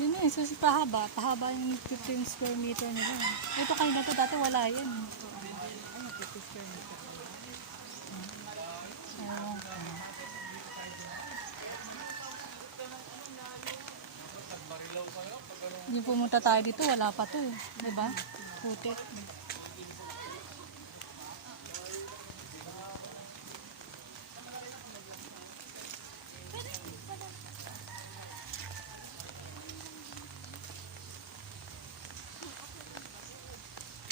Yun eh, so pahaba. Pahaba yung 15 square meter nila. Ito kayo na to, dati wala yan. Ano, 50 square meter. Ewan ko. Yung pumunta tayo dito, wala pa to eh. Diba? Putik.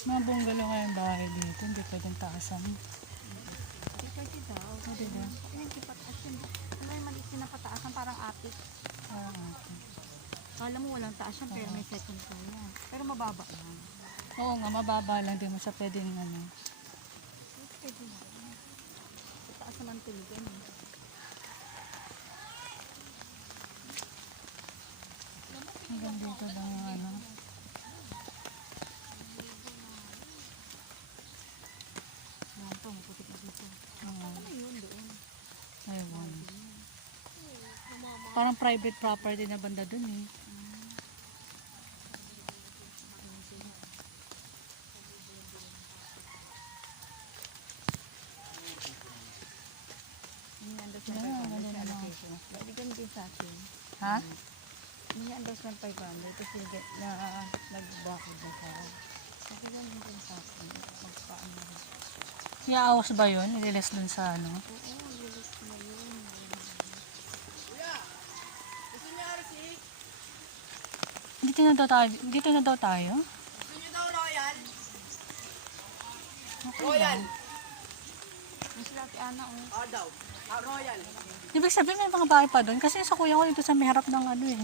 Mga bungalow nga yung bahay dito, hindi pwedeng taasan. Pwede daw. Pwede ba? Ayun, pataas yun. Ano yung maliit na pataasan, parang attic. Parang ate. Kala mo walang taas yan, pero may second floor yan. Pero mababa lang. Oo nga, mababa lang, di mo siya pwedeng ano. Pwede na. Taas naman tulugan eh. Hanggang dito lang yung ano. Yan po, maputik na dito. Oo. Ano yun doon? Ayun. Parang private property na banda dun eh. May endorsement Yeah, 500 ganun sa naman. allocation. Bigyan din sa akin. Ha? May endorsement 500, tapos nag-bakod na sa akin. Bigyan din sa akin. Magpaano. Iaawas ba yun? Ililis dun sa ano? Oo, lilis na yun. Dito na daw tayo. Dito na daw tayo? Gusto nyo daw Royal? Okay Royal! lang. Yung sila ati Ana, oh. Daw. Royal. Ibig sabihin may mga bahay pa doon. Kasi sa kuya ko dito sa may harap ng ano eh.